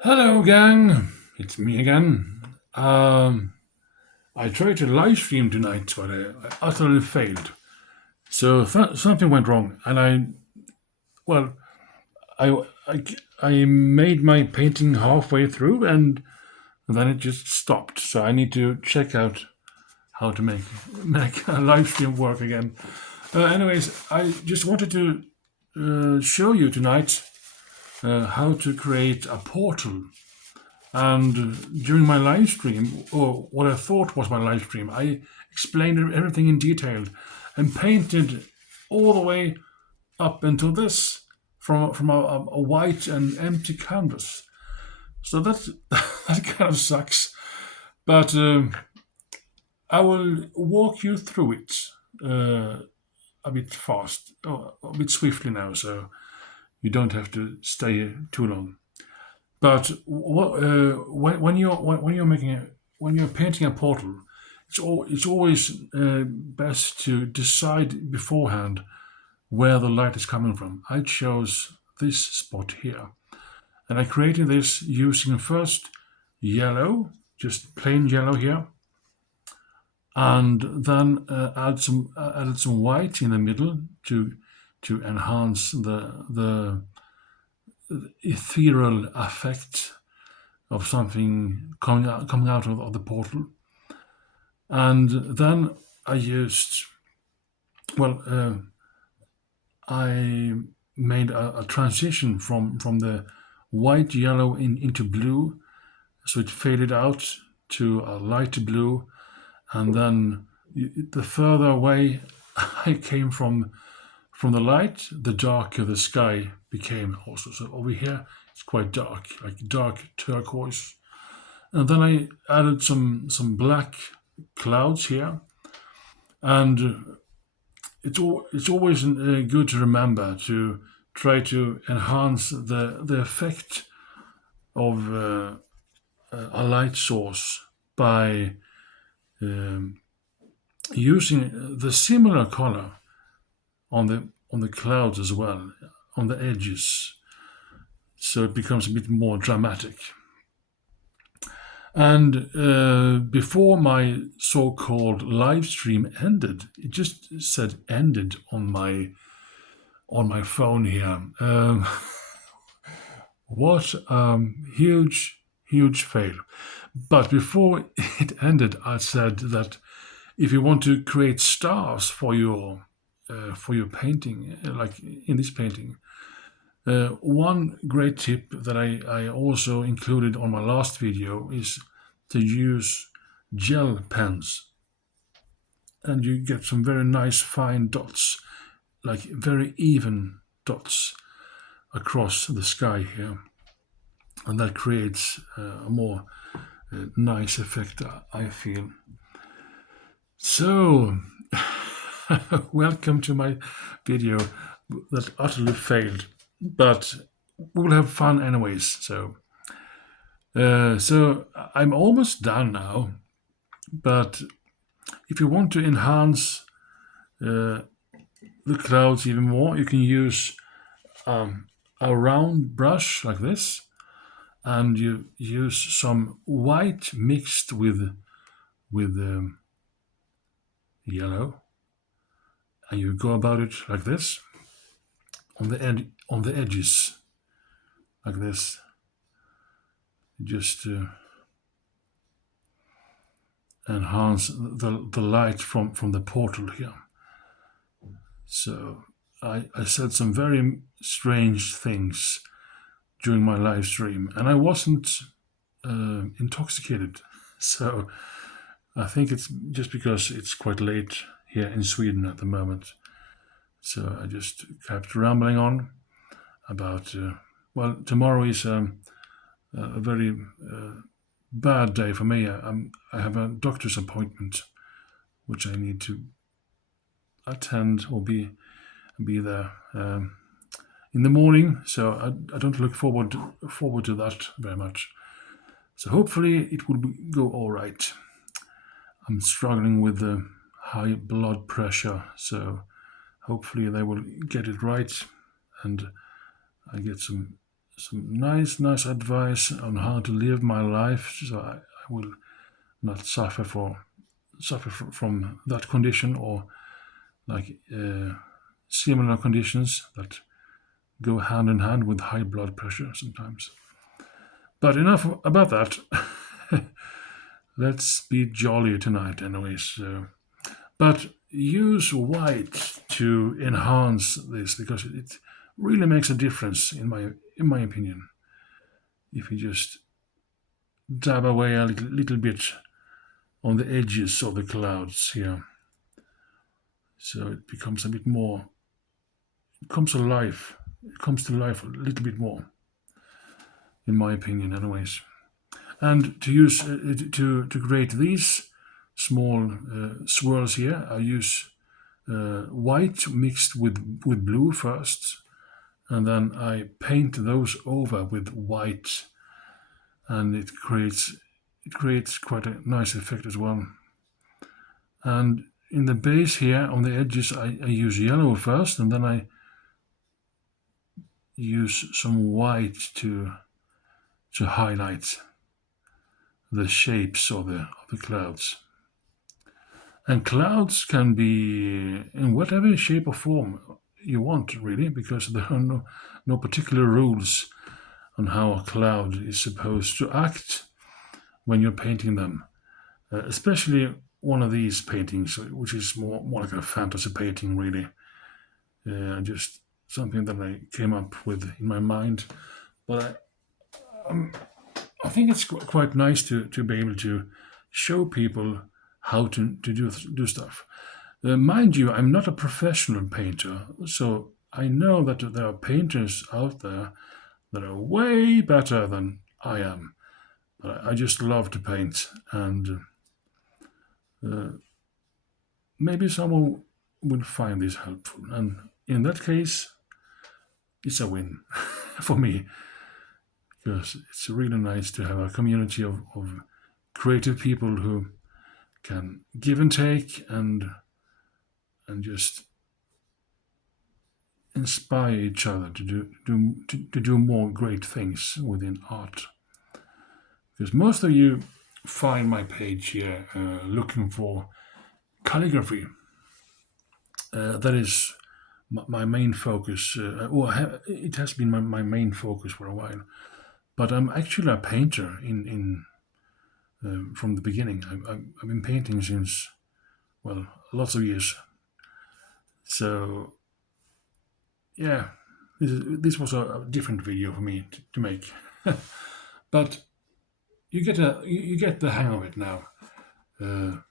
Hello, gang. It's me again. I tried to live stream tonight, but I utterly failed. So something went wrong, and well, I, I, I made my painting halfway through, and then it just stopped. So I need to check out how to make a live stream work again. Anyways, I just wanted to show you tonight how to create a portal. And during my live stream, or what I thought was my live stream, I explained everything in detail and painted all the way up until this from a white and empty canvas. So that that kind of sucks. But I will walk you through it uh, a bit fast, or a bit swiftly now, so you don't have to stay too long. But when you're when you're painting a portal, it's always best to decide beforehand where the light is coming from. I chose this spot here, and I created this using first yellow, just plain yellow here, and then added some white in the middle to enhance the ethereal effect of something coming out of the portal. And then I used, well, I made a transition from the white yellow into blue, so it faded out to a light blue, and then the further away I came from the light, the darker the sky became also. So over here it's quite dark, like dark turquoise. And then I added some black clouds here, and it's always good to remember to try to enhance the effect of a light source by um, using the similar color on the clouds as well, on the edges, so it becomes a bit more dramatic. And before my so-called live stream ended, it just said ended on my phone here. What huge fail! But before it ended, I said that if you want to create stars for your painting, like in this painting, one great tip that I also included on my last video is to use gel pens, and you get some very nice fine dots, like very even dots across the sky here, and that creates a more nice effect, I feel. So, welcome to my video that utterly failed, but we'll have fun anyways. So I'm almost done now, but if you want to enhance uh, the clouds even more, you can use a round brush like this, and you use some white mixed with yellow, and you go about it like this on the edges like this, just enhance the light from the portal here. So I said some very strange things during my live stream, and I wasn't intoxicated. So I think it's just because it's quite late here in Sweden at the moment. So I just kept rambling on about. Well, tomorrow is a very bad day for me. I have a doctor's appointment which I need to attend or be there in the morning. So I don't look forward to that very much. So hopefully it will go all right. I'm struggling with the high blood pressure, so hopefully they will get it right, and I get some some nice advice on how to live my life, so I will not suffer from that condition or like similar conditions that go hand in hand with high blood pressure sometimes. But enough about that. Let's be jolly tonight, anyways. But use white to enhance this because it really makes a difference in my opinion. If you just dab away a little bit on the edges of the clouds here, so it becomes a bit more. It comes alive. It comes to life a little bit more, in my opinion, anyways. And to use to create these small swirls here, I use white mixed with blue first, and then I paint those over with white, and it creates quite a nice effect as well. And in the base here on the edges, I use yellow first, and then I use some white to highlight the shapes of the clouds. And clouds can be in whatever shape or form you want, really, because there are no particular rules on how a cloud is supposed to act when you're painting them. Especially one of these paintings, which is more like a fantasy painting, really. Just something that I came up with in my mind. But I think it's quite nice to be able to show people how to do stuff. Mind you, I'm not a professional painter, so I know that there are painters out there that are way better than I am. But I just love to paint, and maybe someone will find this helpful. And in that case, it's a win for me because it's really nice to have a community of creative people who can give and take and just inspire each other to do more great things within art. Because most of you find my page here looking for calligraphy. That is my main focus. It has been my main focus for a while. But I'm actually a painter in from the beginning. I've been painting since, well, lots of years. So yeah, this was a different video for me to make, but you get the hang of it now. The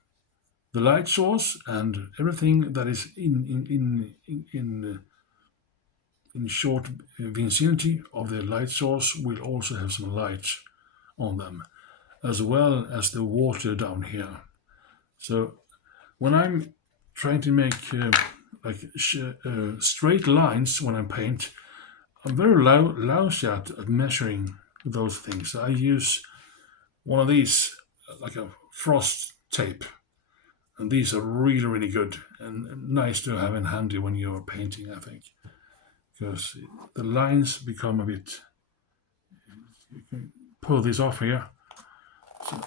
light source and everything that is in short vicinity of the light source will also have some light on them, as well as the water down here. So when I'm trying to make straight lines when I paint, I'm very lousy at measuring those things. I use one of these, like a frost tape, and these are really good and nice to have in handy when you're painting, I think, because the lines become a bit. You can pull this off here. So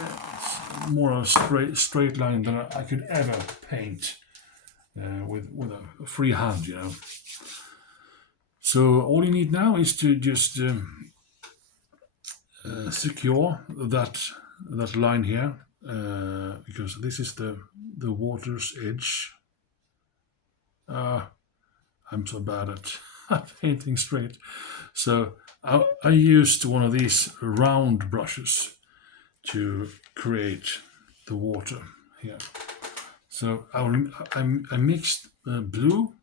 it's more a straight line than I could ever paint with a free hand, So all you need now is to just secure that line here, because this is the water's edge. I'm so bad at painting straight. So I used one of these round brushes to create the water here. So I mixed blue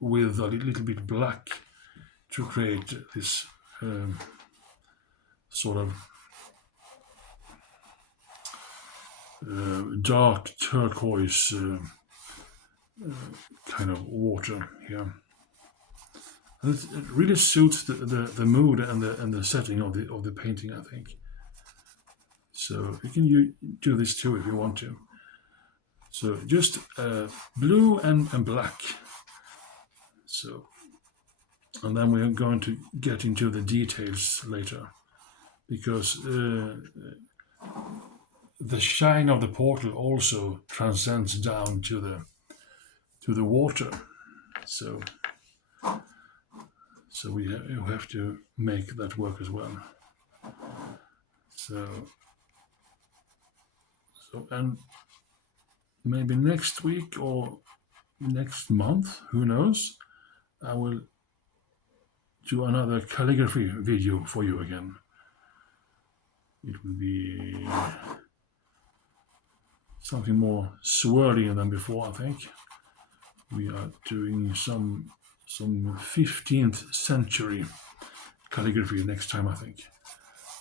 with a little bit black to create this sort of dark turquoise kind of water here. And it really suits the mood and the setting of the painting, I think. So you can do this too if you want to. So just blue and black. So and then we are going to get into the details later because the shine of the portal also transcends down to the water. So you have to make that work as well. So and maybe next week or next month, who knows? I will do another calligraphy video for you again. It will be something more swirly than before, I think. We are doing some 15th century calligraphy next time, I think.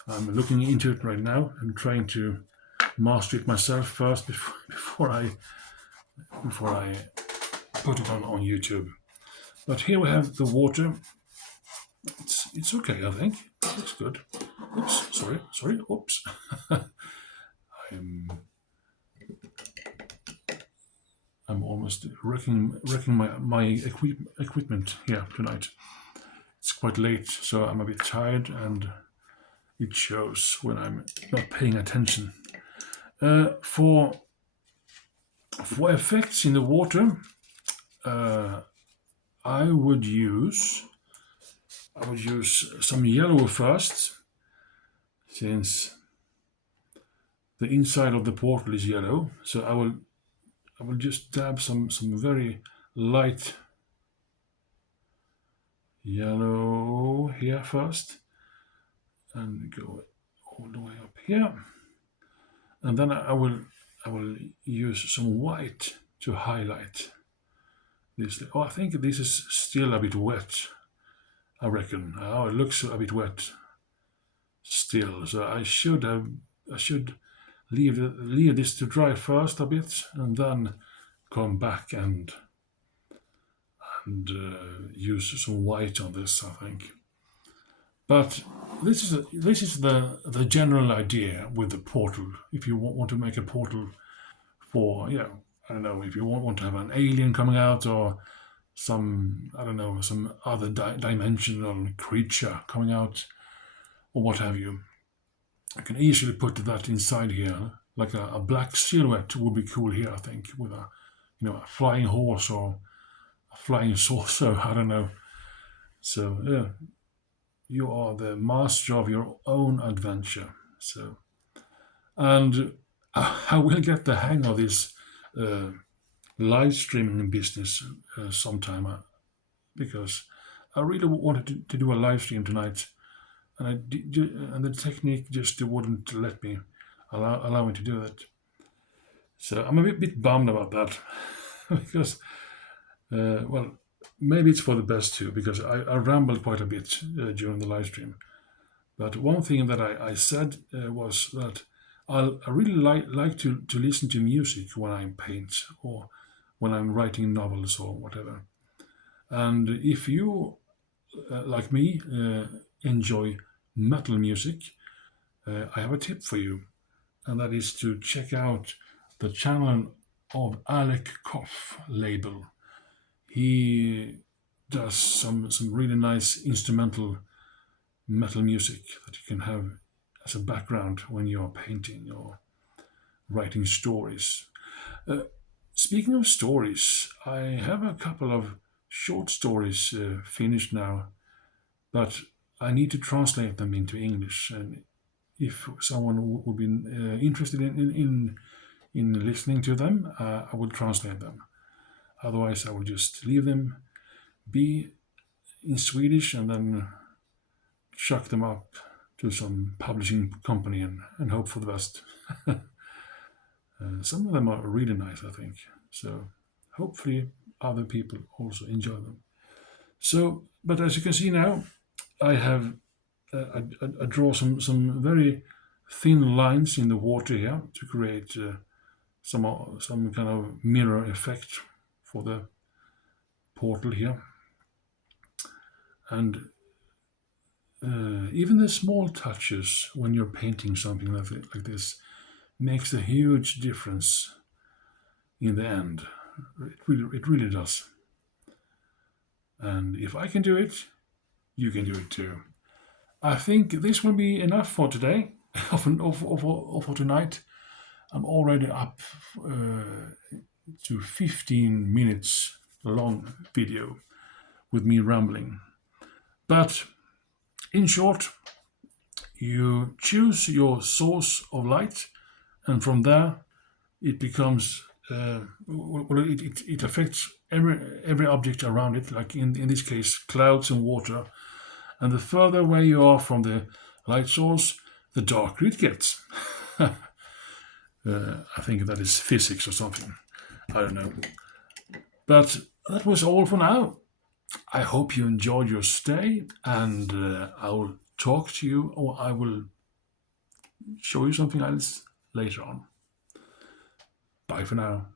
I'm looking into it right now and trying to master it myself first before I put it on YouTube. But here we have the water. It's okay, I think. It looks good. Oops, sorry. Oops. I'm almost wrecking my equipment here tonight. It's quite late, so I'm a bit tired, and it shows when I'm not paying attention. For effects in the water, I would use some yellow first, since the inside of the portal is yellow. So I will just dab some very light yellow here first, and go all the way up here, and then I will use some white to highlight this. Oh, I think this is still a bit wet. I reckon. Oh, it looks a bit wet still. So I should leave this to dry first a bit, and then come back and use some white on this, I think. But this is the general idea with the portal. If you want to make a portal for, I don't know, if you want to have an alien coming out, or some, I don't know, some other dimensional creature coming out, or what have you, I can easily put that inside here. Like a black silhouette would be cool here, I think, with a flying horse or a flying saucer. I don't know. So yeah, you are the master of your own adventure. So, and I will get the hang of this live streaming business sometime, because I really wanted to do a live stream tonight, and and the technique just wouldn't let me allow me to do it. So I'm a bit bummed about that because, well, maybe it's for the best too, because I rambled quite a bit during the live stream. But one thing that I said was that I really like to listen to music when I paint, or when I'm writing novels or whatever. And if you, like me, enjoy metal music, I have a tip for you, and that is to check out the channel of Alec Koff label. He does some really nice instrumental metal music that you can have as a background when you're painting or writing stories. Speaking of stories, I have a couple of short stories finished now, but I need to translate them into English. And if someone would be interested in listening to them, I will translate them. Otherwise, I will just leave them be in Swedish and then chuck them up to some publishing company and hope for the best. Some of them are really nice, I think. So hopefully other people also enjoy them. So, but as you can see now, I have I draw some very thin lines in the water here to create some kind of mirror effect for the portal here, and even the small touches when you're painting something like this makes a huge difference in the end. It really does. And if I can do it, you can do it too. I think this will be enough for today, or for tonight. I'm already up to 15 minutes long video with me rambling. But in short, you choose your source of light, and from there it becomes it affects every object around it. Like in this case, clouds and water. And the further away you are from the light source, the darker it gets. I think that is physics or something. I don't know. But that was all for now. I hope you enjoyed your stay, and I will talk to you, or I will show you something else later on. Bye for now.